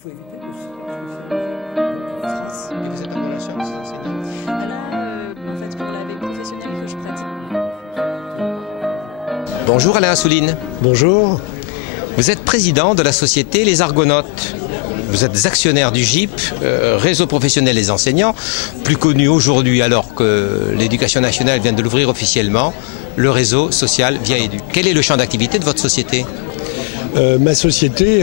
Il faut éviter de France. Et vous êtes en relation avec ces enseignants? En fait, pour la veille professionnelle que je pratique. Bonjour Alain Assouline. Bonjour. Vous êtes président de la société Les Argonautes. Vous êtes actionnaire du GIP, Réseau professionnel des enseignants, plus connu aujourd'hui alors que l'Éducation nationale vient de l'ouvrir officiellement, le réseau social Via Éduc. Quel est le champ d'activité de votre société ? Ma société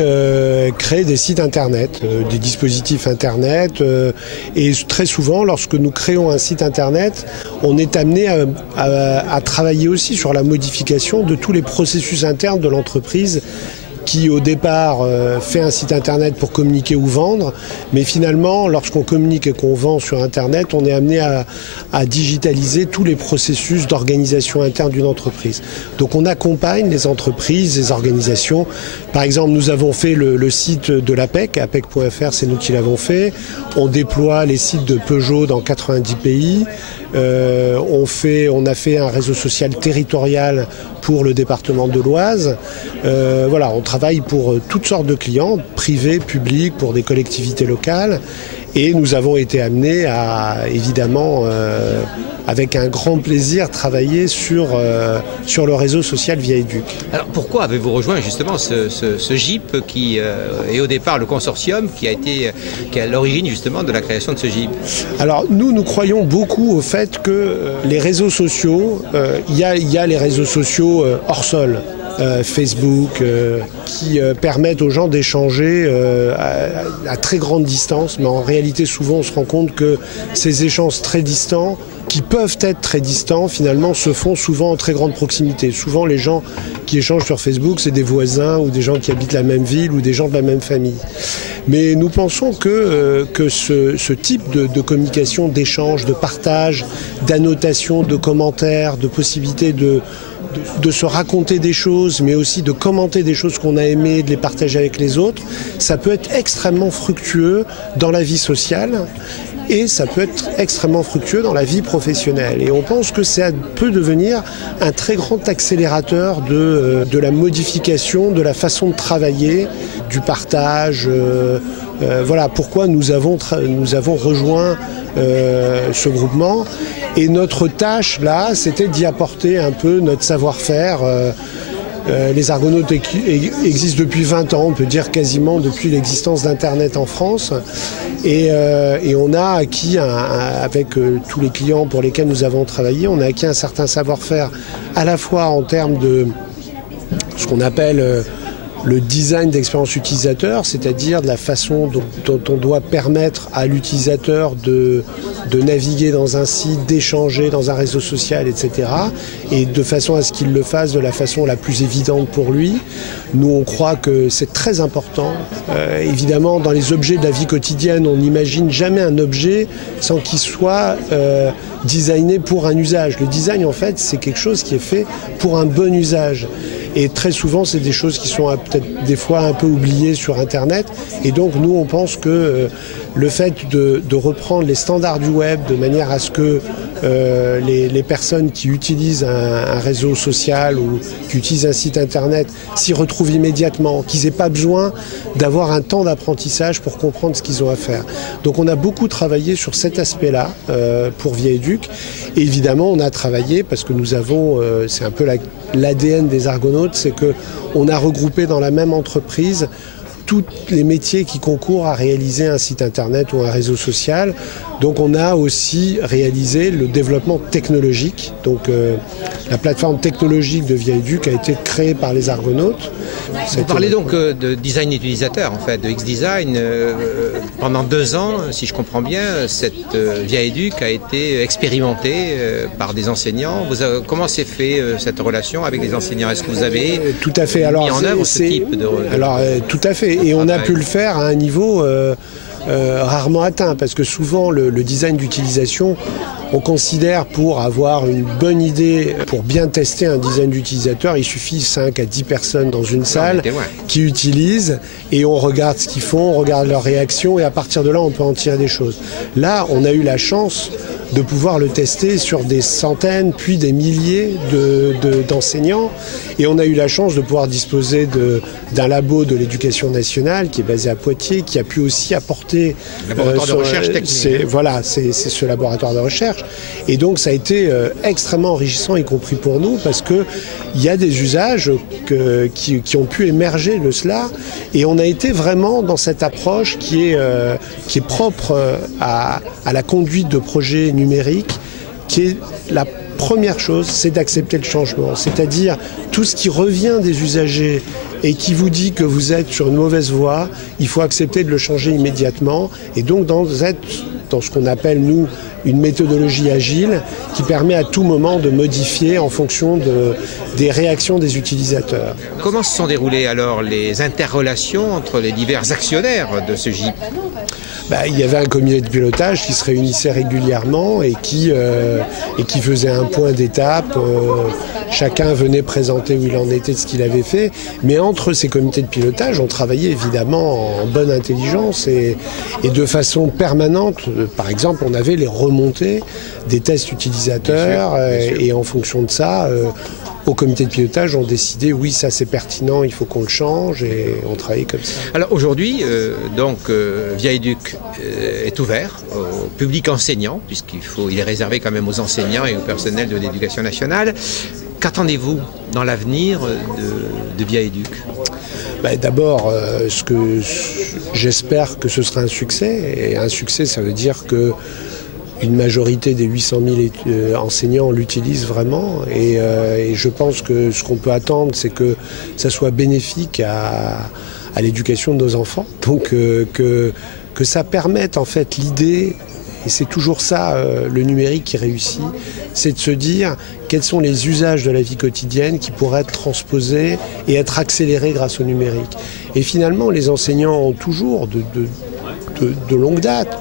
crée des sites internet, des dispositifs internet et très souvent lorsque nous créons un site internet, on est amené à travailler aussi sur la modification de tous les processus internes de l'entreprise qui au départ fait un site internet pour communiquer ou vendre, mais finalement lorsqu'on communique et qu'on vend sur internet, on est amené à digitaliser tous les processus d'organisation interne d'une entreprise. Donc on accompagne les entreprises, les organisations. Par exemple, nous avons fait le site de l'APEC, apec.fr, c'est nous qui l'avons fait. On déploie les sites de Peugeot dans 90 pays. On a fait un réseau social territorial pour le département de l'Oise. Voilà, on travaille pour toutes sortes de clients, privés, publics, pour des collectivités locales. Et nous avons été amenés à, évidemment, avec un grand plaisir, travailler sur le réseau social Via Éduc. Alors pourquoi avez-vous rejoint justement ce GIP qui est au départ le consortium qui est à l'origine justement de la création de ce GIP? Alors nous croyons beaucoup au fait que les réseaux sociaux, il y a les réseaux sociaux hors sol. Facebook, qui permettent aux gens d'échanger à très grande distance, mais en réalité souvent on se rend compte que ces échanges très distants, qui peuvent être très distants, finalement se font souvent en très grande proximité. Souvent les gens qui échangent sur Facebook, c'est des voisins ou des gens qui habitent la même ville ou des gens de la même famille. Mais nous pensons que ce type de communication, d'échange, de partage, d'annotation, de commentaires, de possibilités de se raconter des choses, mais aussi de commenter des choses qu'on a aimées, de les partager avec les autres, ça peut être extrêmement fructueux dans la vie sociale et ça peut être extrêmement fructueux dans la vie professionnelle. Et on pense que ça peut devenir un très grand accélérateur de la modification, de la façon de travailler, du partage. Voilà pourquoi nous avons rejoint ce groupement. Et notre tâche, là, c'était d'y apporter un peu notre savoir-faire. Les Argonautes existent depuis 20 ans, on peut dire quasiment depuis l'existence d'Internet en France. Et on a acquis, avec tous les clients pour lesquels nous avons travaillé, on a acquis un certain savoir-faire à la fois en termes de ce qu'on appelle le design d'expérience utilisateur, c'est-à-dire de la façon dont on doit permettre à l'utilisateur de naviguer dans un site, d'échanger dans un réseau social, etc. Et de façon à ce qu'il le fasse de la façon la plus évidente pour lui. Nous, on croit que c'est très important. Évidemment, dans les objets de la vie quotidienne, on n'imagine jamais un objet sans qu'il soit designé pour un usage. Le design, en fait, c'est quelque chose qui est fait pour un bon usage. Et très souvent, c'est des choses qui sont peut-être des fois un peu oubliées sur Internet. Et donc, nous, on pense que le fait de reprendre les standards du web de manière à ce que les personnes qui utilisent un réseau social ou qui utilisent un site Internet s'y retrouvent immédiatement, qu'ils n'aient pas besoin d'avoir un temps d'apprentissage pour comprendre ce qu'ils ont à faire. Donc, on a beaucoup travaillé sur cet aspect-là pour Via Éduc. Et évidemment, on a travaillé parce que nous avons, c'est un peu l'ADN des Argonautes, c'est qu'on a regroupé dans la même entreprise tous les métiers qui concourent à réaliser un site internet ou un réseau social. Donc on a aussi réalisé le développement technologique. Donc la plateforme technologique de Via Éduc a été créée par les Argonautes. Vous parlez donc de design utilisateur, en fait, de X-Design. Pendant 2 ans, si je comprends bien, cette Via Éduc a été expérimentée par des enseignants. Comment s'est fait cette relation avec les enseignants? Est-ce que vous avez tout à fait. mis en œuvre ce type de... Alors, tout à fait. Et on a pu le faire à un niveau rarement atteint, parce que souvent le design d'utilisation, on considère pour avoir une bonne idée, pour bien tester un design d'utilisateur, il suffit 5 à 10 personnes dans une salle qui utilisent et on regarde ce qu'ils font, on regarde leurs réactions et à partir de là on peut en tirer des choses. Là, on a eu la chance de pouvoir le tester sur des centaines puis des milliers d'enseignants Et on a eu la chance de pouvoir disposer d'un labo de l'éducation nationale qui est basé à Poitiers, qui a pu aussi apporter laboratoire de recherche technique. Voilà, c'est ce laboratoire de recherche. Et donc ça a été extrêmement enrichissant, y compris pour nous, parce que il y a des usages qui ont pu émerger de cela. Et on a été vraiment dans cette approche qui est propre à la conduite de projets numériques, qui est la première chose, c'est d'accepter le changement. C'est-à-dire tout ce qui revient des usagers et qui vous dit que vous êtes sur une mauvaise voie, il faut accepter de le changer immédiatement. Et donc être dans ce qu'on appelle, nous, une méthodologie agile qui permet à tout moment de modifier en fonction des réactions des utilisateurs. Comment se sont déroulées alors les interrelations entre les divers actionnaires de ce GIP ? Il y avait un comité de pilotage qui se réunissait régulièrement et qui faisait un point d'étape. Chacun venait présenter où il en était de ce qu'il avait fait. Mais entre ces comités de pilotage, on travaillait évidemment en bonne intelligence et de façon permanente. Par exemple, on avait les remontées des tests utilisateurs bien sûr. Et en fonction de ça, au comité de pilotage, on décidait oui, ça c'est pertinent, il faut qu'on le change et on travaillait comme ça. Alors aujourd'hui, Viaéduc est ouvert au public enseignant, puisqu'il est réservé quand même aux enseignants et au personnel de l'éducation nationale. Qu'attendez-vous dans l'avenir de Viaéduc ? D'abord, j'espère que ce sera un succès. Et un succès, ça veut dire que une majorité des 800 000 enseignants l'utilisent vraiment. Et je pense que ce qu'on peut attendre, c'est que ça soit bénéfique à l'éducation de nos enfants. Donc que ça permette en fait l'idée. Et c'est toujours ça, le numérique qui réussit, c'est de se dire quels sont les usages de la vie quotidienne qui pourraient être transposés et être accélérés grâce au numérique. Et finalement, les enseignants ont toujours, de longue date,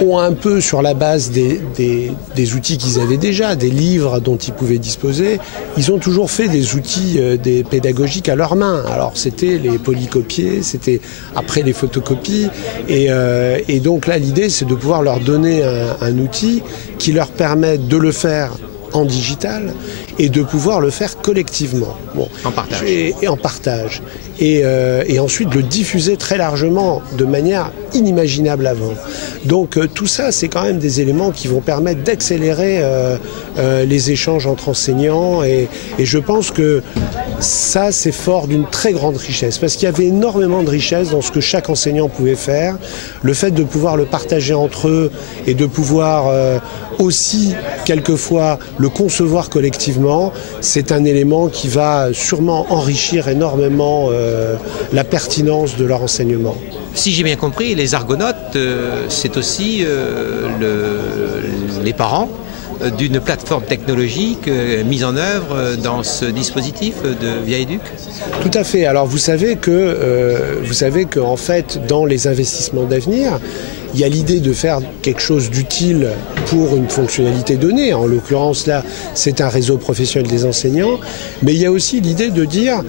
ont un peu sur la base des outils qu'ils avaient déjà, des livres dont ils pouvaient disposer, ils ont toujours fait des outils des pédagogiques à leurs mains. Alors c'était les polycopiers, c'était après les photocopies et donc là l'idée c'est de pouvoir leur donner un outil qui leur permette de le faire en digital et de pouvoir le faire collectivement. En partage. Et en partage. Et ensuite le diffuser très largement de manière inimaginable avant. Donc tout ça, c'est quand même des éléments qui vont permettre d'accélérer les échanges entre enseignants et je pense que ça, c'est fort d'une très grande richesse parce qu'il y avait énormément de richesse dans ce que chaque enseignant pouvait faire. Le fait de pouvoir le partager entre eux et de pouvoir aussi, quelquefois, le concevoir collectivement, c'est un élément qui va sûrement enrichir énormément la pertinence de leur enseignement. Si j'ai bien compris, les Argonautes, c'est aussi les parents d'une plateforme technologique mise en œuvre dans ce dispositif de Viaéduc ? Tout à fait. Alors vous savez que en fait, dans les investissements d'avenir, il y a l'idée de faire quelque chose d'utile pour une fonctionnalité donnée. En l'occurrence, là, c'est un réseau professionnel des enseignants. Mais il y a aussi l'idée de dire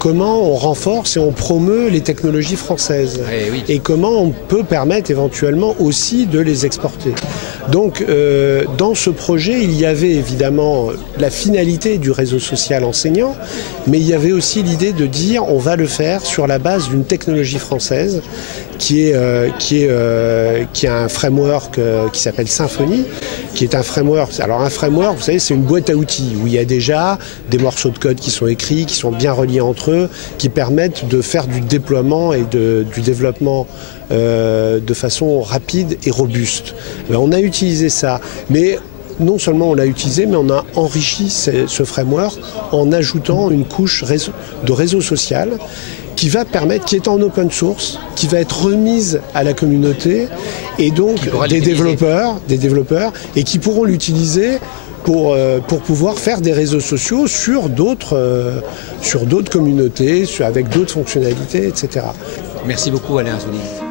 comment on renforce et on promeut les technologies françaises. Oui. Et comment on peut permettre éventuellement aussi de les exporter. Donc, dans ce projet, il y avait évidemment la finalité du réseau social enseignant, mais il y avait aussi l'idée de dire on va le faire sur la base d'une technologie française qui a un framework qui s'appelle Symfony, qui est un framework. Alors un framework, vous savez, c'est une boîte à outils où il y a déjà des morceaux de code qui sont écrits, qui sont bien reliés entre eux, qui permettent de faire du déploiement et du développement de façon rapide et robuste. On a utilisé ça, mais non seulement on l'a utilisé, mais on a enrichi ce framework en ajoutant une couche de réseau social qui va permettre, qui est en open source, qui va être remise à la communauté et donc des développeurs et qui pourront l'utiliser pour pouvoir faire des réseaux sociaux sur d'autres communautés, avec d'autres fonctionnalités, etc. Merci beaucoup Alain Azoulay.